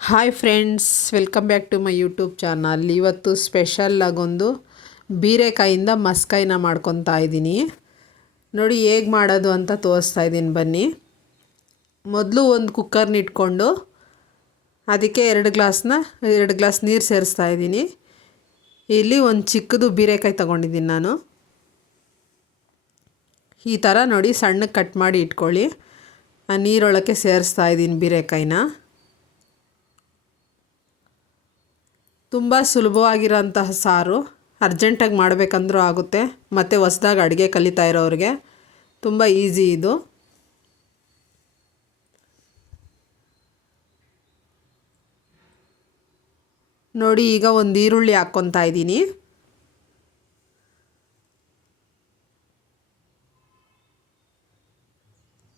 Hi friends, welcome back to my YouTube channel. ಇವತ್ತು ಸ್ಪೆಷಲ್ಲಾಗೊಂದು ಬೀರೆಕಾಯಿಂದ ಮಸ್ಕಾಯಿನ ಮಾಡ್ಕೊತಾ ಇದ್ದೀನಿ. ನೋಡಿ ಹೇಗೆ ಮಾಡೋದು ಅಂತ ತೋರಿಸ್ತಾ ಇದ್ದೀನಿ ಬನ್ನಿ. ಮೊದಲು ಒಂದು ಕುಕ್ಕರ್ನ ಇಟ್ಕೊಂಡು ಅದಕ್ಕೆ 2 ಗ್ಲಾಸ್ ನೀರು ಸೇರಿಸ್ತಾ ಇದ್ದೀನಿ. ಇಲ್ಲಿ ಒಂದು ಚಿಕ್ಕದು ಬೀರೆಕಾಯಿ ತೊಗೊಂಡಿದ್ದೀನಿ ನಾನು. ಈ ಥರ ನೋಡಿ ಸಣ್ಣಗೆ ಕಟ್ ಮಾಡಿ ಇಟ್ಕೊಳ್ಳಿ. ಆ ನೀರೊಳಕ್ಕೆ ಸೇರಿಸ್ತಾ ಇದ್ದೀನಿ ಬೀರೆಕಾಯಿನ. ತುಂಬ ಸುಲಭವಾಗಿರೋಂತಹ ಸಾರು, ಅರ್ಜೆಂಟಾಗಿ ಮಾಡಬೇಕಂದ್ರೂ ಆಗುತ್ತೆ, ಮತ್ತು ಹೊಸ್ದಾಗಿ ಅಡುಗೆ ಕಲಿತಾ ಇರೋರಿಗೆ ತುಂಬ ಈಸಿ ಇದು. ನೋಡಿ ಈಗ ಒಂದು ಈರುಳ್ಳಿ ಹಾಕ್ಕೊತಾ ಇದ್ದೀನಿ.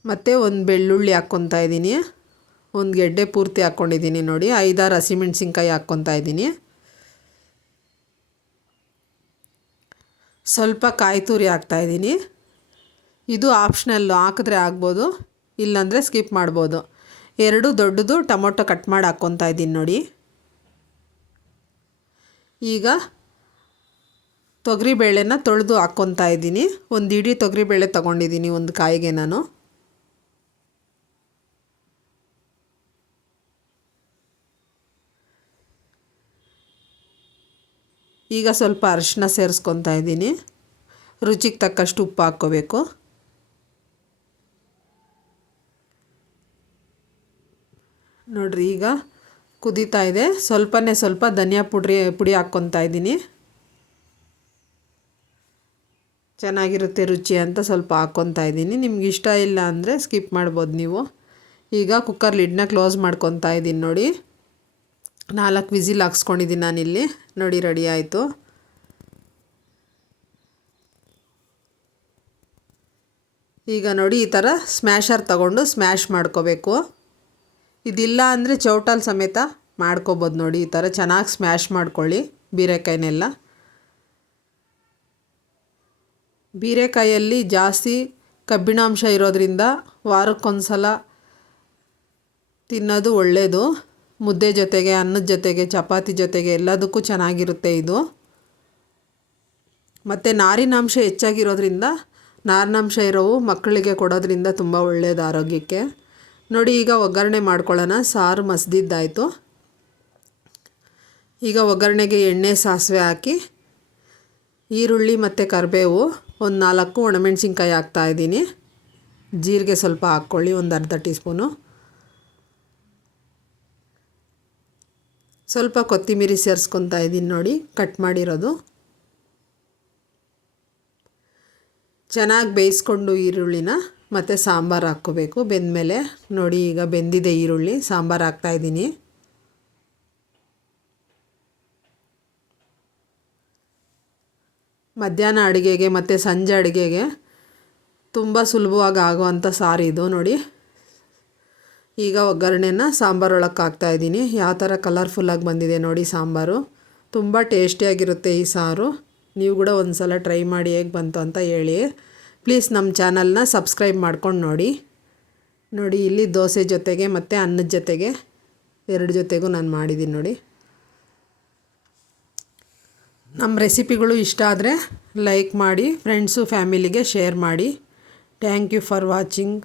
ಮತ್ತು ಒಂದು ಬೆಳ್ಳುಳ್ಳಿ ಹಾಕ್ಕೊತಾ ಇದ್ದೀನಿ. ಒಂದು ಗೆಡ್ಡೆ ಪೂರ್ತಿ ಹಾಕ್ಕೊಂಡಿದ್ದೀನಿ. ನೋಡಿ 5-6 ಹಸಿಮೆಣ್ಸಿನ್ಕಾಯಿ ಹಾಕ್ಕೊತಾ ಇದ್ದೀನಿ. ಸ್ವಲ್ಪ ಕಾಯಿ ತುರಿ ಹಾಕ್ತಾಯಿದ್ದೀನಿ. ಇದು ಆಪ್ಷನಲ್ಲು, ಹಾಕಿದ್ರೆ ಆಗ್ಬೋದು, ಇಲ್ಲಾಂದರೆ ಸ್ಕಿಪ್ ಮಾಡ್ಬೋದು. 2 ದೊಡ್ಡದು ಟೊಮೊಟೊ ಕಟ್ ಮಾಡಿ ಹಾಕ್ಕೊತಾ ಇದ್ದೀನಿ ನೋಡಿ. ಈಗ ತೊಗರಿಬೇಳೆನ ತೊಳೆದು ಹಾಕ್ಕೊತಾ ಇದ್ದೀನಿ. ಒಂದು ಇಡೀ ತೊಗರಿಬೇಳೆ ತೊಗೊಂಡಿದ್ದೀನಿ ಒಂದು ಕಾಯಿಗೆ ನಾನು. ಈಗ ಸ್ವಲ್ಪ ಅರಿಶಿನ ಸೇರಿಸ್ಕೊತಾ ಇದ್ದೀನಿ. ರುಚಿಗೆ ತಕ್ಕಷ್ಟು ಉಪ್ಪು ಹಾಕ್ಕೋಬೇಕು. ನೋಡಿರಿ ಈಗ ಕುದೀತಾ ಇದೆ. ಸ್ವಲ್ಪ ಧನಿಯಾ ಪುಡಿ ಹಾಕ್ಕೊತಾ ಇದ್ದೀನಿ. ಚೆನ್ನಾಗಿರುತ್ತೆ ರುಚಿ ಅಂತ ಸ್ವಲ್ಪ ಹಾಕ್ಕೊತಾ ಇದ್ದೀನಿ. ನಿಮ್ಗೆ ಇಷ್ಟ ಇಲ್ಲ ಅಂದರೆ ಸ್ಕಿಪ್ ಮಾಡ್ಬೋದು ನೀವು. ಈಗ ಕುಕ್ಕರ್ ಲಿಡ್ನ ಕ್ಲೋಸ್ ಮಾಡ್ಕೊತಾ ಇದ್ದೀನಿ. ನೋಡಿ 4 ವಿಸಿಲ್ ಹಾಕ್ಸ್ಕೊಂಡಿದ್ದೀನಿ ನಾನಿಲ್ಲಿ. ನೋಡಿ ರೆಡಿ ಆಯಿತು. ಈಗ ನೋಡಿ ಈ ಥರ ಸ್ಮ್ಯಾಶರ್ ತಗೊಂಡು ಸ್ಮ್ಯಾಶ್ ಮಾಡ್ಕೋಬೇಕು. ಇದಿಲ್ಲ ಅಂದರೆ ಚೌಟಲ್ಲಿ ಸಮೇತ ಮಾಡ್ಕೋಬೋದು. ನೋಡಿ ಈ ಥರ ಚೆನ್ನಾಗಿ ಸ್ಮ್ಯಾಶ್ ಮಾಡ್ಕೊಳ್ಳಿ ಬೀರೆಕಾಯಿನೆಲ್ಲ. ಬೀರೆಕಾಯಲ್ಲಿ ಜಾಸ್ತಿ ಕಬ್ಬಿಣಾಂಶ ಇರೋದ್ರಿಂದ ವಾರಕ್ಕೊಂದು ಸಲ ತಿನ್ನೋದು ಒಳ್ಳೆಯದು. ಮುದ್ದೆ ಜೊತೆಗೆ, ಅನ್ನದ ಜೊತೆಗೆ, ಚಪಾತಿ ಜೊತೆಗೆ ಎಲ್ಲದಕ್ಕೂ ಚೆನ್ನಾಗಿರುತ್ತೆ ಇದು. ಮತ್ತು ನಾರಿನಾಂಶ ಹೆಚ್ಚಾಗಿರೋದ್ರಿಂದ, ನಾರಿನಾಂಶ ಇರೋವು ಮಕ್ಕಳಿಗೆ ಕೊಡೋದ್ರಿಂದ ತುಂಬ ಒಳ್ಳೆಯದು ಆರೋಗ್ಯಕ್ಕೆ. ನೋಡಿ ಈಗ ಒಗ್ಗರಣೆ ಮಾಡ್ಕೊಳ್ಳೋಣ. ಸಾರು ಮಸ್ದಿದ್ದಾಯಿತು. ಈಗ ಒಗ್ಗರಣೆಗೆ ಎಣ್ಣೆ, ಸಾಸಿವೆ ಹಾಕಿ ಈರುಳ್ಳಿ ಮತ್ತು ಕರಿಬೇವು, ಒಂದು 4 ಒಣಮೆಣ್ಸಿನ್ಕಾಯಿ ಹಾಕ್ತಾಯಿದ್ದೀನಿ. ಜೀರಿಗೆ ಸ್ವಲ್ಪ ಹಾಕ್ಕೊಳ್ಳಿ, ಒಂದು ಅರ್ಧ ಟೀ ಸ್ಪೂನು. ಸ್ವಲ್ಪ ಕೊತ್ತಂಬರಿ ಸೇರಿಸ್ಕೊತಾ ಇದ್ದೀನಿ ನೋಡಿ, ಕಟ್ ಮಾಡಿರೋದು. ಚೆನ್ನಾಗಿ ಬೇಯಿಸ್ಕೊಂಡು ಈರುಳ್ಳಿನ ಮತ್ತು ಸಾಂಬಾರು ಹಾಕ್ಕೋಬೇಕು ಬೆಂದಮೇಲೆ. ನೋಡಿ ಈಗ ಬೆಂದಿದೆ ಈರುಳ್ಳಿ, ಸಾಂಬಾರು ಹಾಕ್ತಾಯಿದ್ದೀನಿ. ಮಧ್ಯಾಹ್ನ ಅಡುಗೆಗೆ ಮತ್ತು ಸಂಜೆ ಅಡುಗೆಗೆ ತುಂಬ ಸುಲಭವಾಗಿ ಆಗೋವಂಥ ಸಾರು ಇದು. ನೋಡಿ ಈಗ ಒಗ್ಗರಣೆನ ಸಾಂಬಾರೊಳಕ್ಕೆ ಹಾಕ್ತಾಯಿದ್ದೀನಿ. ಯಾವ ಥರ ಕಲರ್ಫುಲ್ಲಾಗಿ ಬಂದಿದೆ ನೋಡಿ ಸಾಂಬಾರು. ತುಂಬ ಟೇಸ್ಟಿಯಾಗಿರುತ್ತೆ ಈ ಸಾರು. ನೀವು ಕೂಡ ಒಂದು ಸಲ ಟ್ರೈ ಮಾಡಿ ಹೇಗೆ ಬಂತು ಅಂತ ಹೇಳಿ. ಪ್ಲೀಸ್ ನಮ್ಮ ಚಾನಲ್ನ ಸಬ್ಸ್ಕ್ರೈಬ್ ಮಾಡ್ಕೊಂಡು ನೋಡಿ. ನೋಡಿ ಇಲ್ಲಿ ದೋಸೆ ಜೊತೆಗೆ ಮತ್ತು ಅನ್ನದ ಜೊತೆಗೆ 2 ಜೊತೆಗೂ ನಾನು ಮಾಡಿದ್ದೀನಿ ನೋಡಿ. ನಮ್ಮ ರೆಸಿಪಿಗಳು ಇಷ್ಟ ಆದರೆ ಲೈಕ್ ಮಾಡಿ, ಫ್ರೆಂಡ್ಸು ಫ್ಯಾಮಿಲಿಗೆ ಶೇರ್ ಮಾಡಿ. Thank you for watching.